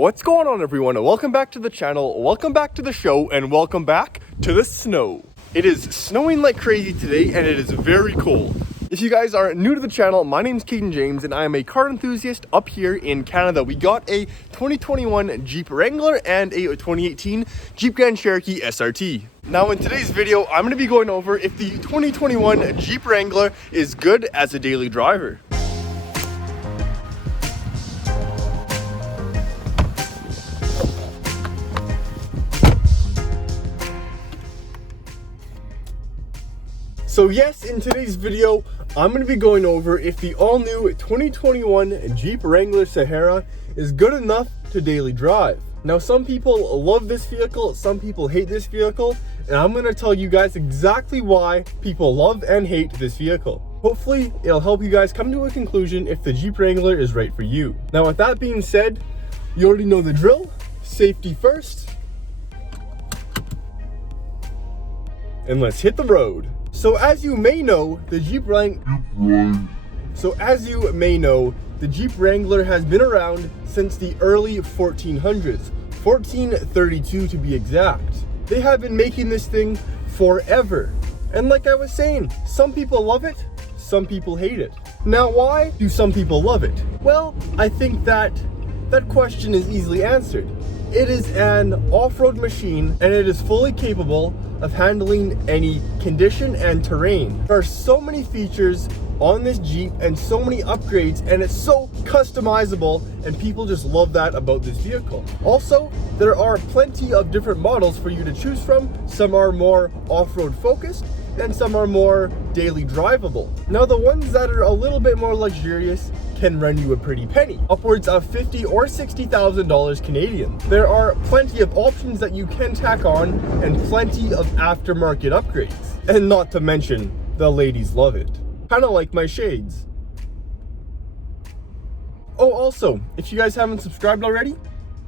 What's going on, everyone? Welcome back to the channel, welcome back to the show, and welcome back to the snow. It is snowing like crazy today, and it is very cold. If you guys are new to the channel, my name's Caden James, and I am a car enthusiast up here in Canada. We got a 2021 Jeep Wrangler and a 2018 Jeep Grand Cherokee SRT. Now in today's video, I'm going to be going over if the 2021 Jeep Wrangler is good as a daily driver. So yes, in today's video, I'm going to be going over if the all-new 2021 Jeep Wrangler Sahara is good enough to daily drive. Now, some people love this vehicle, some people hate this vehicle, and I'm going to tell you guys exactly why people love and hate this vehicle. Hopefully, it'll help you guys come to a conclusion if the Jeep Wrangler is right for you. Now, with that being said, you already know the drill. Safety first. And let's hit the road. So as you may know, the Jeep Wrangler has been around since the early 1400s, 1432 to be exact. They have been making this thing forever. And like I was saying, some people love it, some people hate it. Now, why do some people love it? Well, I think that question is easily answered. It is an off-road machine, and it is fully capable of handling any condition and terrain. There are so many features on this Jeep and so many upgrades, and it's so customizable, and people just love that about this vehicle. Also, there are plenty of different models for you to choose from. Some are more off-road focused, and some are more daily drivable. Now, the ones that are a little bit more luxurious can run you a pretty penny, upwards of $50,000 or $60,000 Canadian. There are plenty of options that you can tack on and plenty of aftermarket upgrades. And not to mention, the ladies love it. Kind of like my shades. Oh, also, if you guys haven't subscribed already,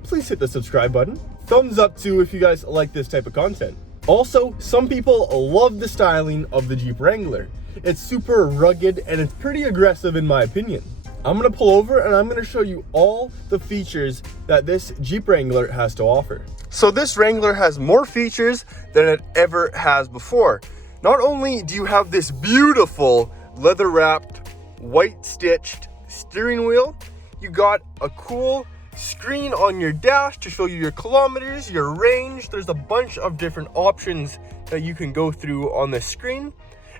please hit the subscribe button. Thumbs up too if you guys like this type of content. Also, some people love the styling of the Jeep Wrangler. It's super rugged and it's pretty aggressive in my opinion. I'm going to pull over and I'm going to show you all the features that this Jeep Wrangler has to offer. So this Wrangler has more features than it ever has before. Not only do you have this beautiful leather wrapped, white stitched steering wheel, you got a cool screen on your dash to show you your kilometers, your range. There's a bunch of different options that you can go through on this screen.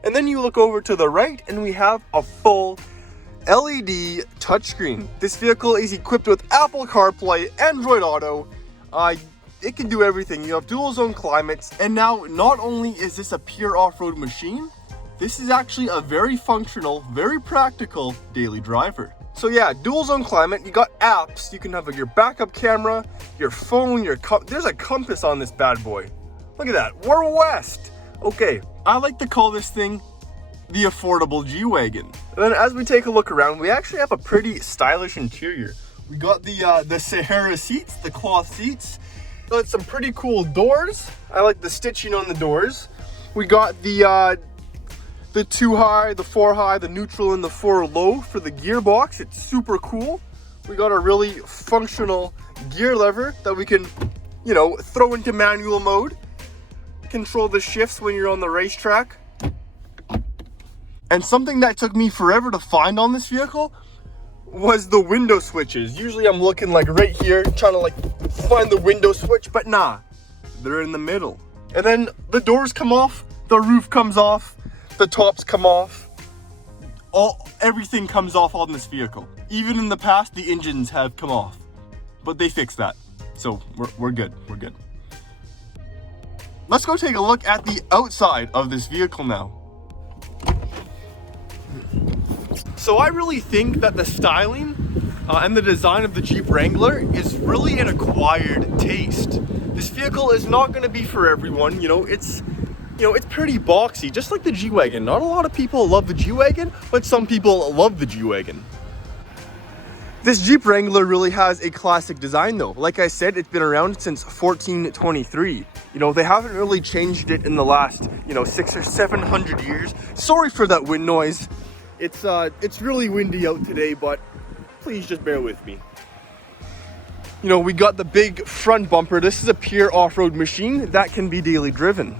And then you look over to the right and we have a full LED touchscreen. This vehicle is equipped with Apple CarPlay, Android Auto. It can do everything. You have dual zone climates. And now, not only is this a pure off-road machine, this is actually a very functional, very practical daily driver. So yeah, dual zone climate, you got apps. You can have your backup camera, your phone, there's a compass on this bad boy. Look at that, we're west. Okay, I like to call this thing the affordable G-Wagon. And then as we take a look around, we actually have a pretty stylish interior. We got the Sahara seats, the cloth seats. Got some pretty cool doors. I like the stitching on the doors. We got the 2 high, the 4 high, the neutral, and the 4 low for the gearbox. It's super cool. We got a really functional gear lever that we can, throw into manual mode. Control the shifts when you're on the racetrack. And something that took me forever to find on this vehicle was the window switches. Usually I'm looking like right here, trying to find the window switch, but nah, they're in the middle. And then the doors come off, the roof comes off, the tops come off. Everything comes off on this vehicle. Even in the past, the engines have come off, but they fixed that. So we're good, we're good. Let's go take a look at the outside of this vehicle now. So I really think that the styling and the design of the Jeep Wrangler is really an acquired taste. This vehicle is not going to be for everyone. It's pretty boxy, just like the G-Wagon. Not a lot of people love the G-Wagon, but some people love the G-Wagon. This Jeep Wrangler really has a classic design though. Like I said, it's been around since 1423. They haven't really changed it in the last, 600 or 700 years. Sorry for that wind noise. It's really windy out today, but please just bear with me. You know, we got the big front bumper. This is a pure off-road machine that can be daily driven.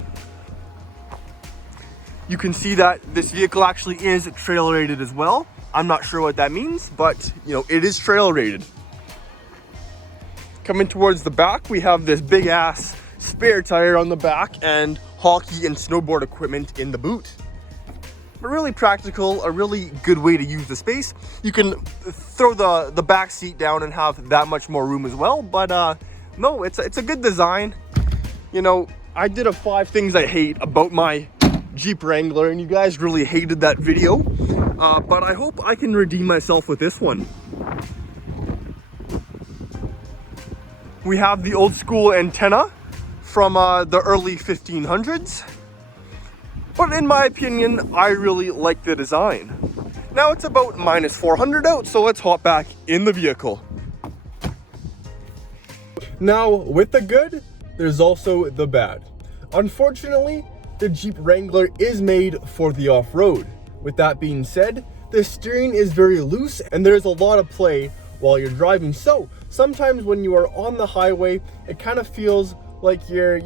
You can see that this vehicle actually is trail rated as well. I'm not sure what that means, but you know, it is trail rated. Coming towards the back, we have this big ass spare tire on the back and hockey and snowboard equipment in the boot. But really practical, a really good way to use the space. You can throw the back seat down and have that much more room as well. But no, it's a good design. You know, I did a 5 things I hate about my Jeep Wrangler, and you guys really hated that video. But I hope I can redeem myself with this one. We have the old school antenna from the early 1500s. But in my opinion, I really like the design. Now it's about minus 400 out, so let's hop back in the vehicle. Now, with the good, there's also the bad. Unfortunately, the Jeep Wrangler is made for the off-road. With that being said, the steering is very loose and there's a lot of play while you're driving. So sometimes when you are on the highway, it kind of feels like your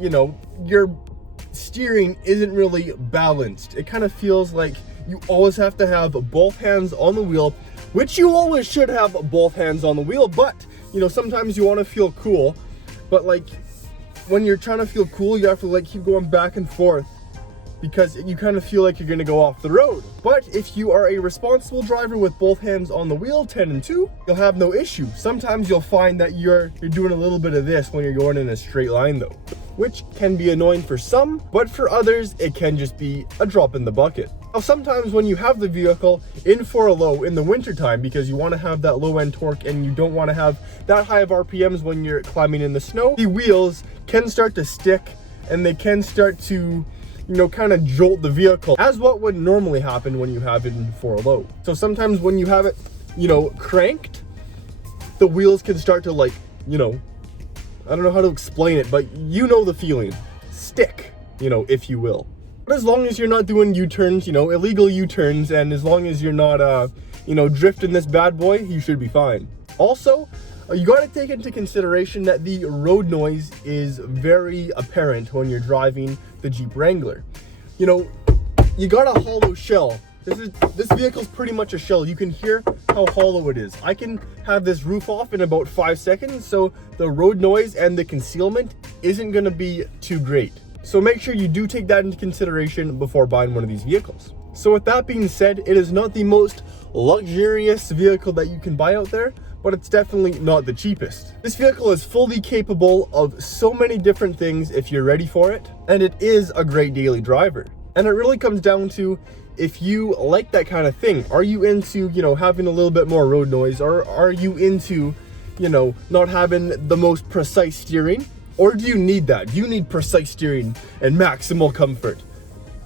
steering isn't really balanced. It kind of feels like you always have to have both hands on the wheel, which you always should have both hands on the wheel, but you know, sometimes you want to feel cool, but like when you're trying to feel cool, you have to like keep going back and forth because you kind of feel like you're going to go off the road. But if you are a responsible driver with both hands on the wheel, 10 and 2, you'll have no issue. Sometimes you'll find that you're doing a little bit of this when you're going in a straight line though, which can be annoying for some, but for others, it can just be a drop in the bucket. Now, sometimes when you have the vehicle in for a low in the winter time because you want to have that low end torque and you don't want to have that high of RPMs when you're climbing in the snow, the wheels can start to stick and they can start to, you know, kind of jolt the vehicle, as what would normally happen when you have it in for a low. So sometimes when you have it, you know, cranked, the wheels can start to like, you know, I don't know how to explain it, but you know the feeling. Stick, you know, if you will. But as long as you're not doing U-turns, you know, illegal U-turns, and as long as you're not, you know, drifting this bad boy, you should be fine. Also, you got to take into consideration that the road noise is very apparent when you're driving the Jeep Wrangler. You know, you got a hollow shell. This vehicle's pretty much a shell. You can hear how hollow it is. I can have this roof off in about 5 seconds, so the road noise and the concealment isn't going to be too great. So make sure you do take that into consideration before buying one of these vehicles. So with that being said, it is not the most luxurious vehicle that you can buy out there, but it's definitely not the cheapest. This vehicle is fully capable of so many different things if you're ready for it, and it is a great daily driver. And it really comes down to if you like that kind of thing. Are you into, you know, having a little bit more road noise, or are you into, you know, not having the most precise steering? Or do you need that? Do you need precise steering and maximal comfort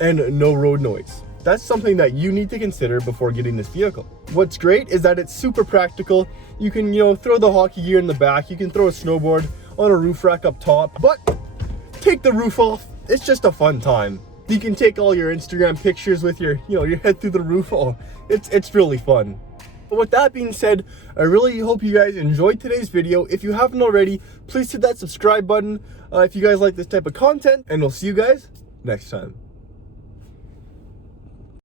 and no road noise? That's something that you need to consider before getting this vehicle. What's great is that it's super practical. You can, you know, throw the hockey gear in the back. You can throw a snowboard on a roof rack up top, but take the roof off. It's just a fun time. You can take all your Instagram pictures with your, you know, your head through the roof. Oh, it's really fun. But with that being said, I really hope you guys enjoyed today's video. If you haven't already, please hit that subscribe button if you guys like this type of content, and we'll see you guys next time.